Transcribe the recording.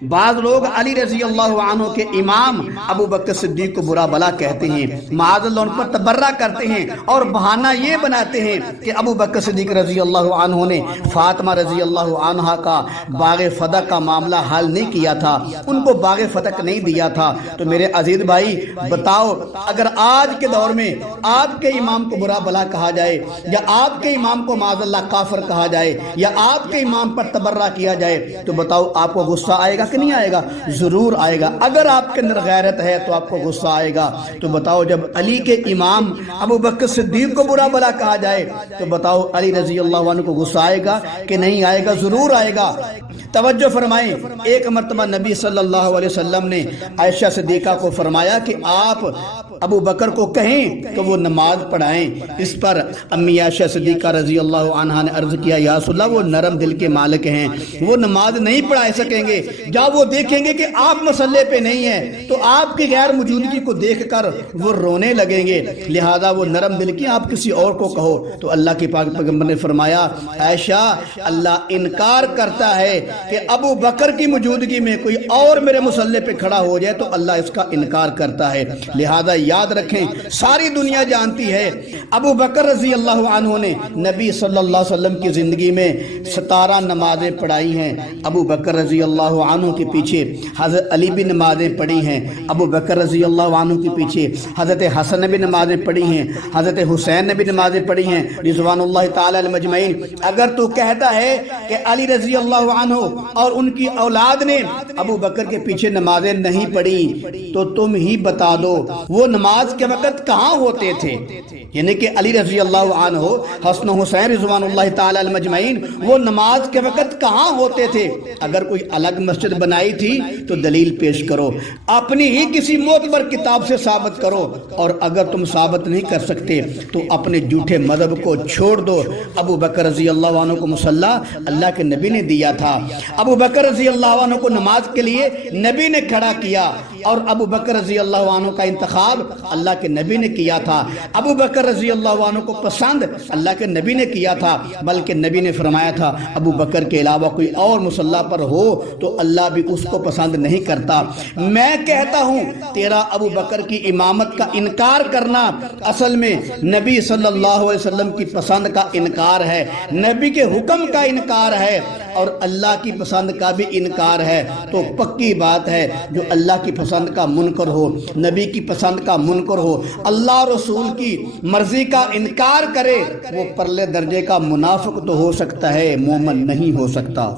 بعض لوگ علی رضی اللہ عنہ کے امام ابو بکر صدیق کو برا بلا کہتے ہیں، معاذ اللہ ان پر تبرہ کرتے ہیں اور بہانہ یہ بناتے ہیں کہ ابو بکر صدیق رضی اللہ عنہ نے فاطمہ رضی اللہ عنہ کا باغ فتح کا معاملہ حل نہیں کیا تھا، ان کو باغ فتح نہیں دیا تھا۔ تو میرے عزیز بھائی بتاؤ، اگر آج کے دور میں آپ کے امام کو برا بلا کہا جائے یا آپ کے امام کو معاذ اللہ کافر کہا جائے یا آپ کے امام پر تبرہ کیا جائے تو بتاؤ آپ کو غصہ آئے گا کہ نہیں آئے گا؟ ضرور آئے گا۔ اگر آپ کے اندر غیرت ہے تو آپ کو غصہ آئے گا۔ تو بتاؤ جب علی کے امام ابو بکر صدیق کو برا بلا کہا جائے تو بتاؤ علی رضی اللہ عنہ کو غصہ آئے گا کہ نہیں آئے گا؟ ضرور آئے گا۔ توجہ فرمائیں، ایک مرتبہ نبی صلی اللہ علیہ وسلم نے عائشہ صدیقہ کو فرمایا کہ آپ ابو بکر کو کہیں کہ وہ نماز پڑھائیں۔ اس پر امی عائشہ صدیقہ رضی اللہ عنہا نے عرض کیا، یا رسول اللہ وہ نرم دل کے مالک ہیں، وہ نماز نہیں پڑھا سکیں گے، جب وہ دیکھیں گے کہ آپ مسئلے پہ نہیں ہیں تو آپ کی غیر موجودگی کو دیکھ کر وہ رونے لگیں گے، لہذا وہ نرم دل کی آپ کسی اور کو کہو۔ تو اللہ کے پاک پیغمبر نے فرمایا، عائشہ اللہ انکار کرتا ہے کہ ابو بکر کی موجودگی میں کوئی اور میرے مسئلے پہ کھڑا ہو جائے تو اللہ اس کا انکار کرتا ہے۔ لہذا یاد رکھیں، ساری دنیا جانتی ہے ابو بکر رضی اللہ عنہ نے نبی صلی اللہ علیہ وسلم کی زندگی میں 17 نمازیں پڑھائی ہیں۔ ابو بکر رضی اللہ عنہ کے پیچھے حضرت علی بھی نمازیں پڑھی ہیں، ابو بکر رضی اللہ عنہ کے پیچھے حضرت حسن نے بھی نمازیں پڑھی ہیں، حضرت حسین نے بھی نمازیں پڑھی ہیں رضوان اللہ تعالی علیہ مجمعین۔ اگر تو کہتا ہے کہ علی رضی اللہ عنہ اور ان کی اولاد نے ابو بکر کے پیچھے نمازیں نہیں پڑھی تو تم ہی بتا دو وہ نماز کے وقت کہاں ہوتے تھے؟ یعنی کہ علی رضی اللہ عنہ، حسن حسین رضوان اللہ تعالی علیہ مجمعین وہ نماز کے وقت کہاں ہوتے تھے؟ اگر کوئی الگ مسجد بنائی تھی تو دلیل پیش کرو، اپنی ہی کسی معتبر کتاب سے ثابت کرو، اور اگر تم ثابت نہیں کر سکتے تو اپنے جھوٹے مذہب کو چھوڑ دو۔ ابو بکر رضی اللہ عنہ کو مصلی اللہ کے نبی نے دیا تھا، ابو بکر رضی اللہ عنہ کو نماز کے لیے نبی نے کھڑا کیا، اور ابو بکر رضی اللہ عنہ کا انتخاب اللہ کے نبی نے کیا تھا۔ ابو بکر رضی اللہ عنہ کو پسند اللہ کے نبی نے کیا تھا، بلکہ نبی نے فرمایا تھا ابو بکر کے علاوہ کوئی اور مصلی پر ہو تو اللہ بھی اس کو پسند نہیں کرتا۔ میں کہتا ہوں تیرا ابو بکر کی امامت کا انکار کرنا اصل میں نبی صلی اللہ علیہ وسلم کی پسند کا انکار ہے، نبی کے حکم کا انکار ہے، اور اللہ کی پسند کا بھی انکار ہے۔ تو پکی بات ہے جو اللہ کی پسند کا منکر ہو، نبی کی پسند کا منکر ہو، اللہ رسول کی مرضی کا انکار کرے، وہ پرلے درجے کا منافق تو ہو سکتا ہے، مومن نہیں ہو سکتا۔